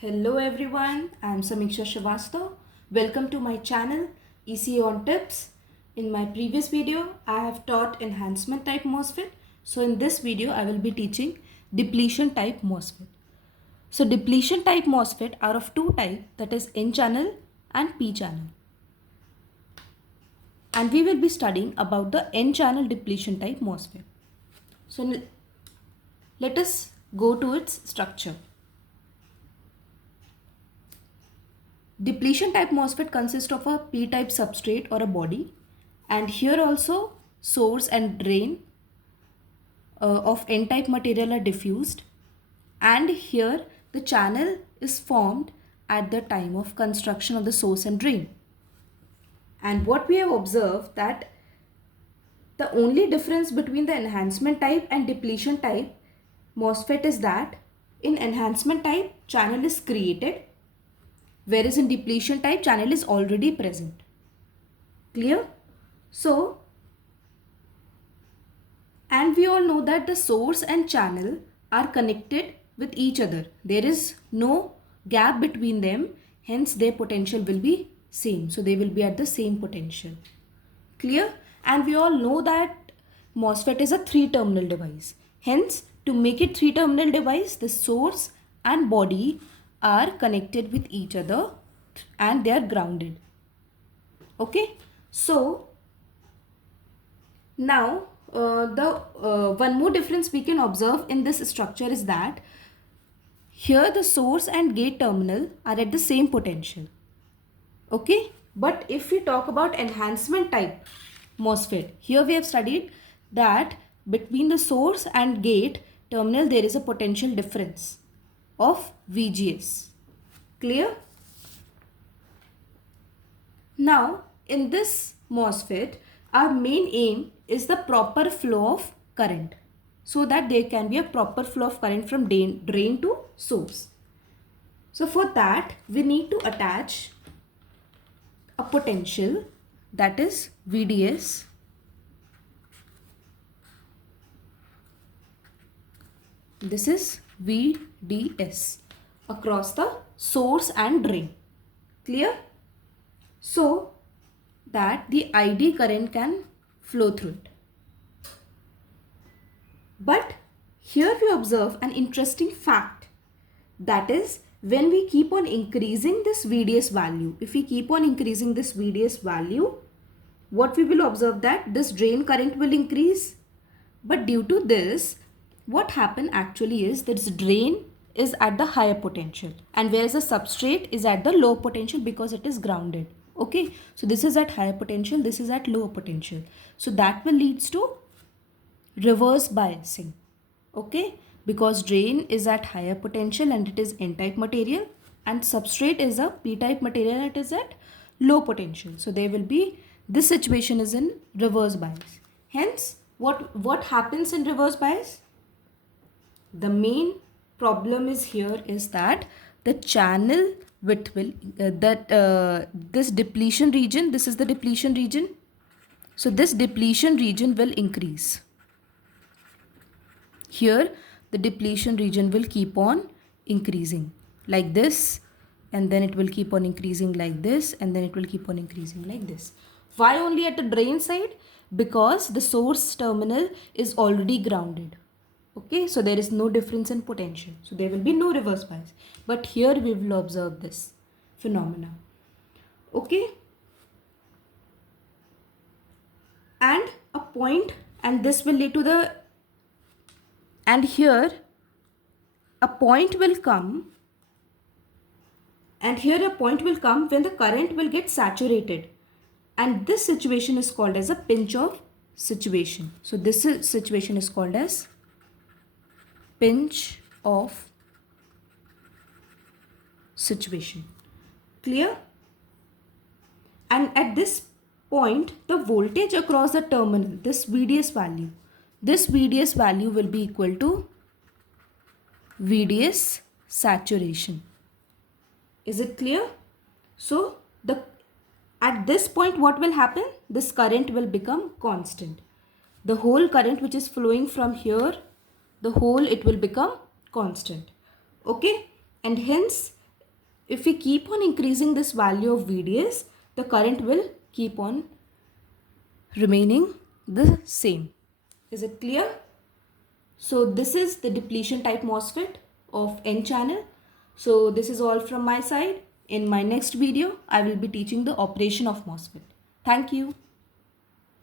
Hello everyone, I am Samiksha Shrivastava. Welcome to my channel ECA on Tips. In my previous video, I have taught enhancement type MOSFET. So in this video, I will be teaching depletion type MOSFET. So depletion type MOSFET are of two types, that is N channel and P channel. And we will be studying about the N channel depletion type MOSFET. So let us go to its structure. Depletion type MOSFET consists of a p-type substrate or a body, and here also source and drain of n-type material are diffused, and here the channel is formed at the time of construction of the source and drain. And what we have observed that the only difference between the enhancement type and depletion type MOSFET is that in enhancement type channel is created, whereas in depletion type channel is already present. Clear? So, and we all know that the source and channel are connected with each other. There is no gap between them, hence their potential will be same. So they will be at the same potential. Clear? And we all know that MOSFET is a three-terminal device. Hence, to make it three-terminal device, the source and body are connected with each other and they are grounded. Okay, so now one more difference we can observe in this structure is that here the source and gate terminal are at the same potential. Okay, but if we talk about enhancement type MOSFET, here we have studied that between the source and gate terminal there is a potential difference of VGS. Clear? Now in this MOSFET our main aim is the proper flow of current, so that there can be a proper flow of current from drain to source. So for that we need to attach a potential, that is VDS, this is VDS across the source and drain. Clear? So that the ID current can flow through it. But here we observe an interesting fact, that is when we keep on increasing this VDS value, if we keep on increasing this VDS value, what we will observe that this drain current will increase. But due to this, what happen actually is that this drain is at the higher potential, and whereas the substrate is at the low potential because it is grounded. Okay, so this is at higher potential, this is at lower potential. So that will leads to reverse biasing. Okay, because drain is at higher potential and it is n-type material, and substrate is a p-type material and it is at low potential. So there will be, this situation is in reverse bias. Hence, what happens in reverse bias? The main problem is here is that the channel width will this depletion region, this is the depletion region. So this depletion region will increase. Here the depletion region will keep on increasing like this, and then it will keep on increasing like this, and then it will keep on increasing like this. Why only at the drain side? Because the source terminal is already grounded. Okay, so there is no difference in potential, so there will be no reverse bias. But here we will observe this phenomena. Okay, and a point, and this will lead to the, and here a point will come, and here a point will come when the current will get saturated, and this situation is called as a pinch off situation. So this situation is called as pinch off situation. Clear? And at this point the voltage across the terminal, this VDS value will be equal to VDS saturation. Is it clear? So at this point what will happen? This current will become constant. The whole current which is flowing from here, the whole, it will become constant. Okay, and hence if we keep on increasing this value of VDS, the current will keep on remaining the same. Is it clear? So this is the depletion type MOSFET of N channel. So this is all from my side. In my next video, I will be teaching the operation of MOSFET. Thank you.